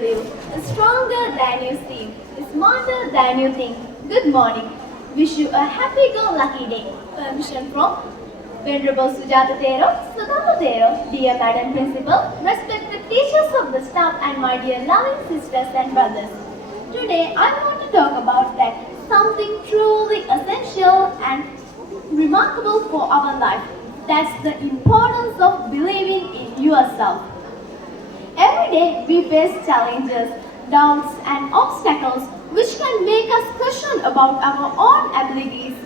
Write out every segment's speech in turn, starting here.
live, stronger than you seem, smarter than you think. Good morning. Wish you a happy-go-lucky day. Permission from Venerable Sujata Tero, Sudama Tero, dear Madam Principal, respected teachers of the staff and my dear loving sisters and brothers. Today I want to talk about that something truly essential and remarkable for our life. That's the importance of believing in yourself. Every day we face challenges, doubts and obstacles which can make us question about our own abilities.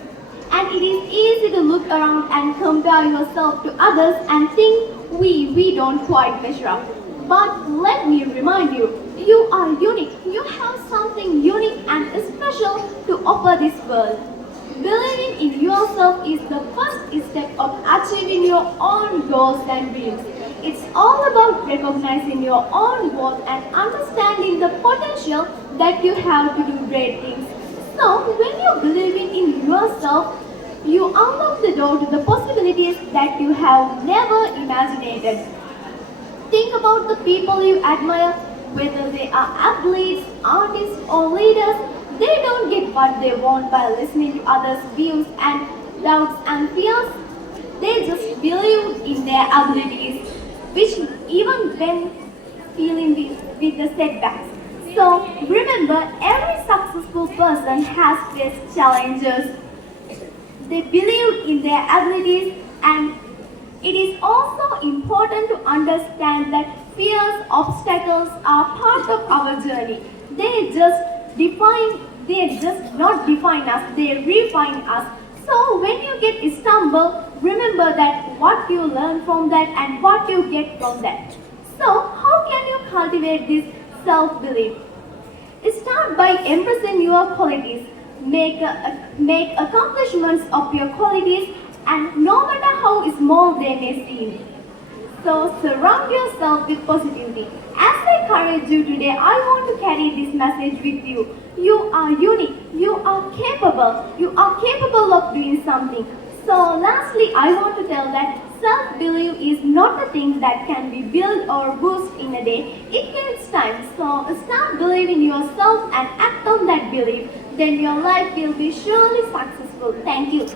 And it is easy to look around and compare yourself to others and think we don't quite measure up. But let me remind you, you are unique. You have something unique and special to offer this world. Believing in yourself is the first step of achieving your own goals and dreams. It's all about recognizing your own worth and understanding the potential that you have to do great things. So, when you're believing in yourself, you unlock the door to the possibilities that you have never imagined. Think about the people you admire, whether they are athletes, artists, or leaders. They don't get what they want by listening to others' views and doubts and fears. They just believe in their abilities, which even when feeling with the setbacks. So remember, every successful person has faced challenges. They believe in their abilities, and it is also important to understand that fears, obstacles are part of our journey. They just not define us, they refine us. So when you get stumbled, remember that what you learn from that and what you get from that. So how can you cultivate this self-belief? Start by embracing your qualities. Make accomplishments of your qualities, and no matter how small they may seem. So surround yourself with positivity. As I encourage you today, I want to carry this message with you. You are unique. You are capable. You are capable of doing something. So lastly, I want to tell that self-belief is not a thing that can be built or boosted in a day. It takes time. So start believing yourself and act on that belief. Then your life will be surely successful. Thank you.